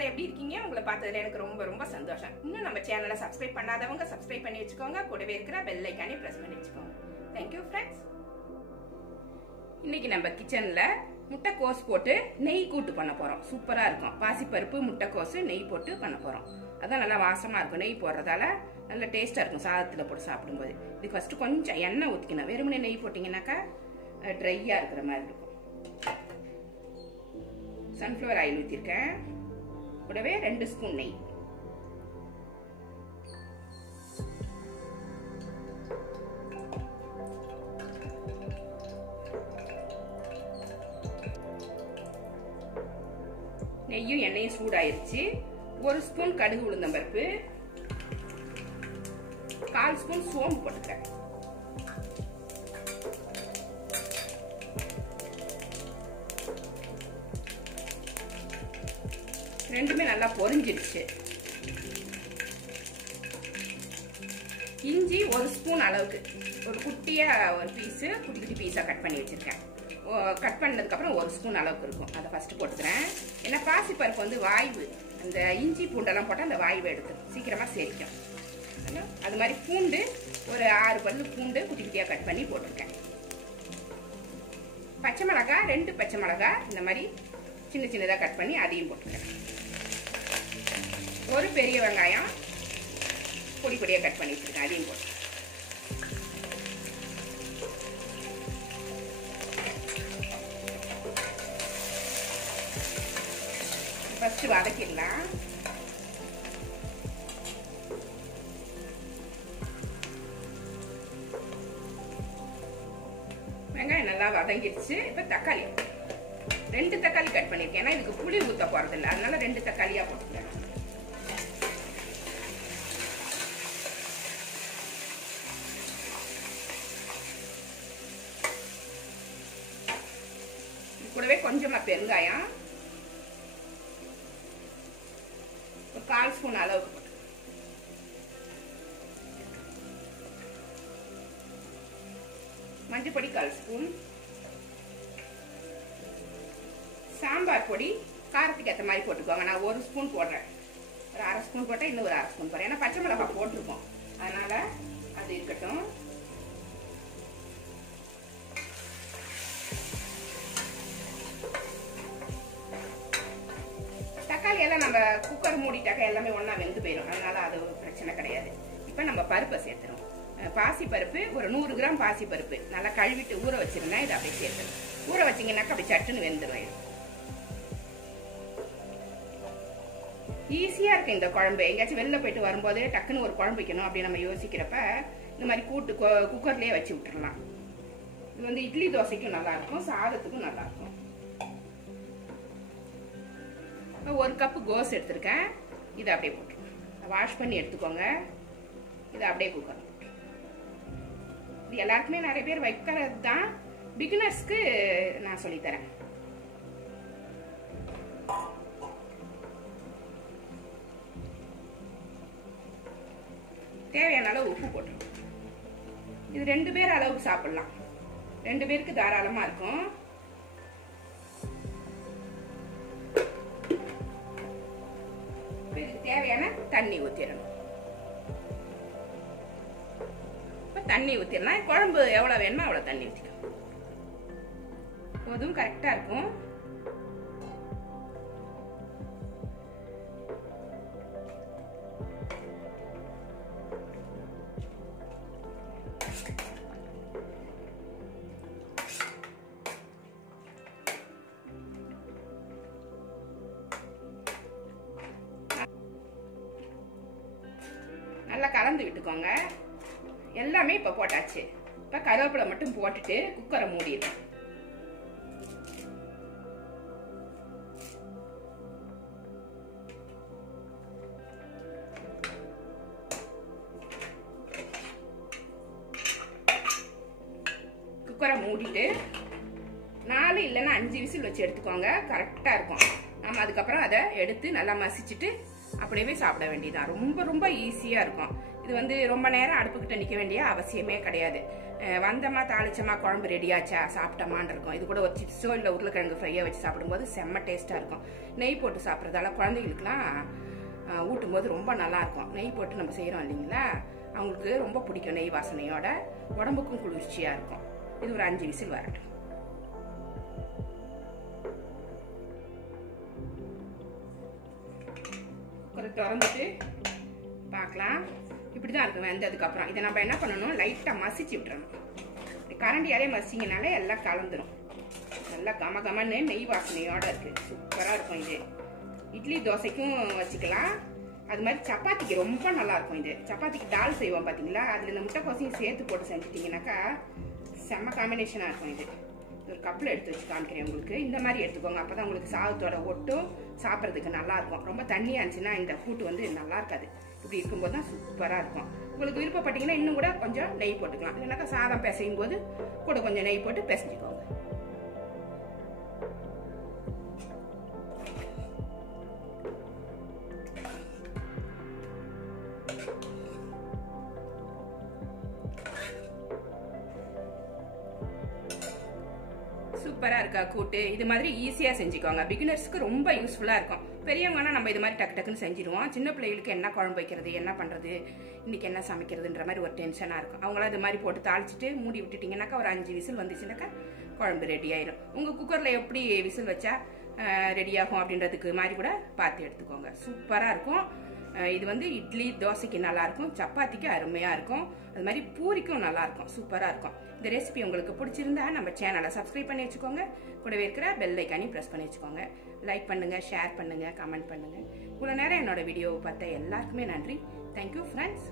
எல்லாரும் எப்படி இருக்கீங்க? உங்களை பார்த்ததுல எனக்கு ரொம்ப ரொம்ப சந்தோஷம். இன்னும் நம்ம சேனலை சப்ஸ்கிரைப் பண்ணாதவங்க சப்ஸ்கிரைப் பண்ணி வச்சுக்கோங்க. கூடவே இருக்கிற பெல் ஐக்கானே பிரஸ் பண்ணி வச்சுக்கோங்க. Thank you friends. இன்னைக்கு நம்ம கிச்சன்ல முட்டைக்கோஸ் போட்டு நெய் கூட்டு பண்ண போறோம். சூப்பரா இருக்கும். பாசிப்பருப்பு, முட்டைக்கோஸ், நெய் போட்டு பண்ண போறோம். அதான் நல்லா வாசமா இருக்கும். நெய் போடுறதால நல்ல டேஸ்டா இருக்கும் சாதத்துல போட்டு சாப்பிடும்போது. இது ஃபர்ஸ்ட் கொஞ்சம் எண்ணெய் ஊற்றிக்கணும். வெறுமனே நெய் போட்டிங்கன்னாக்கா ட்ரையா இருக்கிற மாதிரி இருக்கும். சன்ஃப்ளவர் ஆயில் ஊற்றிருக்கேன். கூடவே 2 ஸ்பூன் நெய். நெய்யும் எண்ணெயும் சூடாயிருச்சு. 1 ஸ்பூன் கடுகு உளுந்தம்பருப்பு, 1/4 ஸ்பூன் சோம்பு போட்டுக்கிறேன். ரெண்டுமே நல்லா பொரிஞ்சிடுச்சு. இஞ்சி 1 ஸ்பூன் அளவுக்கு ஒரு குட்டியா ஒரு பீஸு குட்டி குட்டி பீஸா கட் பண்ணி வச்சிருக்கேன். கட் பண்ணதுக்கு அப்புறம் 1 ஸ்பூன் அளவுக்கு இருக்கும். அதை ஃபர்ஸ்ட் போட்டுக்கிறேன். ஏன்னா பாசிப்பருப்பு வந்து வாய்வு, அந்த இஞ்சி பூண்டெல்லாம் போட்டால் அந்த வாய்வை எடுத்து சீக்கிரமா செரிக்கும். அது மாதிரி பூண்டு ஒரு 6 பல்லு பூண்டு குட்டி குட்டியா கட் பண்ணி போட்டிருக்கேன். பச்சை மிளகாய் 2 பச்சை மிளகாய் இந்த மாதிரி சின்ன சின்னதா கட் பண்ணி அதையும் போட்டுக்கிறேன். ஒரு பெரிய வெங்காயம் பொடி பொடியா கட் பண்ணி வச்சிருக்கேன். அதையும் போட்டு ஃபர்ஸ்ட் வதக்கிடலாம். வெங்காயம் நல்லா வதங்கிடுச்சு. இப்ப தக்காளி 2 தக்காளி கட் பண்ணிருக்கேன். ஏன்னா இதுக்கு புளி ஊத்த போறது இல்லை, அதனால 2 தக்காளியா போட்டுக்கிறேன். கூடவே கொஞ்சமா பெருங்காயம், ஒரு 1/4 ஸ்பூன் அளவுக்கு, மஞ்சள் பொடி 1/4 ஸ்பூன், சாம்பார் பொடி காரத்துக்கு ஏற்ற மாதிரி போட்டுக்கோங்க. நான் 1 ஸ்பூன் போடுறேன். ஒரு 1/2 ஸ்பூன் போட்டேன், இன்னும் ஒரு 1/2 ஸ்பூன் போடுறேன். ஏன்னா பச்சை மிளகாய் போட்டிருக்கோம், அதனால அது இருக்கட்டும். தக்காளி எல்லாம் நம்ம குக்கர் மூடிட்டாக்க எல்லாமே ஒன்னா வெந்து போயிடும், அதனால அது பிரச்சனை கிடையாது. இப்ப நம்ம பருப்பை சேர்த்துறோம். பாசி பருப்பு ஒரு 100 கிராம் பாசி பருப்பு நல்லா கழுவிட்டு ஊற வச்சிருந்தேன். இதை அப்படியே சேர்த்துறோம். ஊற வச்சிங்கன்னாக்கா அப்படி சட்டுன்னு வெந்துடும். ஈஸியா இருக்கு இந்த குழம்பு. எங்கேயாச்சும் வெளில போயிட்டு வரும்போதே டக்குன்னு ஒரு குழம்பு வைக்கணும் அப்படி நம்ம யோசிக்கிறப்ப இந்த மாதிரி கூட்டு குக்கர்லயே வச்சு விட்டுறலாம். இது வந்து இட்லி தோசைக்கும் நல்லா இருக்கும், சாதத்துக்கும் நல்லா இருக்கும். 1 கப்பு கோஸ் எடுத்திருக்கேன். இதை அப்படியே போட்டு வாஷ் பண்ணி எடுத்துக்கோங்க. இதை அப்படியே குக்கர். இது எல்லாருக்குமே நிறைய பேர் வைக்கிறது தான், பிகினர்ஸ்க்கு நான் சொல்லித்தரேன். தேவையான அளவு உப்பு போட்டுருவோம். இது 2 பேர் அளவுக்கு சாப்பிடலாம். 2 பேருக்கு தாராளமா இருக்கும். தேவையான தண்ணி ஊத்திடணும். தண்ணி ஊத்திடலாம். குழம்பு எவ்வளவு வேணுமோ அவ்வளவு தண்ணி ஊத்திக்கலாம். போதும், கரெக்டா இருக்கும். நல்லா கலந்து விட்டுக்கோங்க. எல்லாமே இப்ப போட்டாச்சு. இப்ப கருவேப்பிலை மட்டும் போட்டுட்டு குக்கரை மூடிடுறேன். குக்கரை மூடிட்டு 4 இல்லைன்னா 5 விசில் வச்சு எடுத்துக்கோங்க. கரெக்டா இருக்கும். நம்ம அதுக்கப்புறம் அதை எடுத்து நல்லா மசிச்சுட்டு அப்படியே சாப்பிட வேண்டியதான். ரொம்ப ரொம்ப ஈஸியா இருக்கும். இது வந்து ரொம்ப நேரம் அடுப்புக்கிட்ட நிற்க வேண்டிய அவசியமே கிடையாது. வந்தமா தாளிச்சமா குழம்பு ரெடியாச்சா சாப்பிட்டோமான் இருக்கும். இது கூட ஒரு சிப்ஸோ இல்லை உருளைக்கிழங்கு ஃப்ரையோ வச்சு சாப்பிடும்போது செம்ம டேஸ்ட்டாக இருக்கும். நெய் போட்டு சாப்பிட்றதால குழந்தைகளுக்குலாம் ஊட்டும் போது ரொம்ப நல்லா இருக்கும். நெய் போட்டு நம்ம செய்கிறோம் இல்லைங்களா, அவங்களுக்கு ரொம்ப பிடிக்கும். நெய் வாசனையோட உடம்புக்கும் குளிர்ச்சியாக இருக்கும். இது ஒரு 5 விசில் வரட்டும். குக்கரை திறந்துட்டு பார்க்கலாம். இப்படி தான் இருக்கும் வெந்ததுக்கப்புறம். இதை நம்ம என்ன பண்ணணும், லைட்டாக மசிச்சு விட்டுறணும். கரண்டியாலே மசிங்கனாலே எல்லாம் கலந்துரும். நல்லா கம கமன்னு நெய் வாசனையோட இருக்கு. சூப்பராக இருக்கும். இது இட்லி தோசைக்கும் வச்சுக்கலாம். அது மாதிரி சப்பாத்திக்கு ரொம்ப நல்லா இருக்கும். இது சப்பாத்திக்கு தால் செய்வோம் பார்த்தீங்களா, அதில் இந்த முட்டைக்கோசையும் சேர்த்து போட்டு செஞ்சுட்டிங்கனாக்கா செம்ம காம்பினேஷனாக இருக்கும். இது ஒரு கப்பில் எடுத்து வச்சு காமிக்கிறேன் உங்களுக்கு. இந்த மாதிரி எடுத்துக்கோங்க, அப்போ தான் உங்களுக்கு சாதத்தோட ஒட்டும் சாப்பிட்றதுக்கு நல்லாயிருக்கும். ரொம்ப தண்ணியாக இருந்துச்சுன்னா இந்த கூட்டு வந்து நல்லா இருக்காது. இப்படி இருக்கும்போது தான் சூப்பராக இருக்கும். உங்களுக்கு விருப்பப்பட்டீங்கன்னா இன்னும் கூட கொஞ்சம் நெய் போட்டுக்கலாம். இல்லைனாக்கா சாதம் பிசையும் போது கூட கொஞ்சம் நெய் போட்டு பிசைஞ்சுக்கோங்க. சூப்பராக இருக்கா கூட்டு? இது மாதிரி ஈஸியாக செஞ்சுக்கோங்க. பிகினர்ஸ்க்கு ரொம்ப யூஸ்ஃபுல்லாக இருக்கும். பெரியவங்கன்னா நம்ம இது மாதிரி டக்கு டக்குன்னு செஞ்சிடுவோம். சின்ன பிள்ளைகளுக்கு என்ன குழம்பு வைக்கிறது, என்ன பண்ணுறது, இன்றைக்கி என்ன சமைக்கிறதுன்ற மாதிரி ஒரு டென்ஷனாக இருக்கும். அவங்களாம் இது மாதிரி போட்டு தாளிச்சிட்டு மூடி விட்டுட்டிங்கனாக்கா ஒரு 5 விசில் வந்துச்சுனாக்கா குழம்பு ரெடி ஆயிடும். உங்கள் குக்கரில் எப்படி விசில் வச்சா ரெடியாகும் அப்படின்றதுக்கு மாதிரி கூட பார்த்து எடுத்துக்கோங்க. சூப்பராக இருக்கும். இது வந்து இட்லி தோசைக்கு நல்லாயிருக்கும், சப்பாத்திக்கு அருமையாக இருக்கும், அது மாதிரி பூரிக்கும் நல்லாயிருக்கும். சூப்பராக இருக்கும். இந்த ரெசிபி உங்களுக்கு பிடிச்சிருந்தா நம்ம சேனலை சப்ஸ்கிரைப் பண்ணி வச்சுக்கோங்க. கூடவே இருக்கிற பெல் ஐக்கானையும் ப்ரெஸ் பண்ணி வச்சுக்கோங்க. லைக் பண்ணுங்கள், ஷேர் பண்ணுங்கள், கமெண்ட் பண்ணுங்கள். இவ்வளோ நேரம் என்னோட வீடியோவை பார்த்த எல்லாருக்குமே நன்றி. Thank you friends.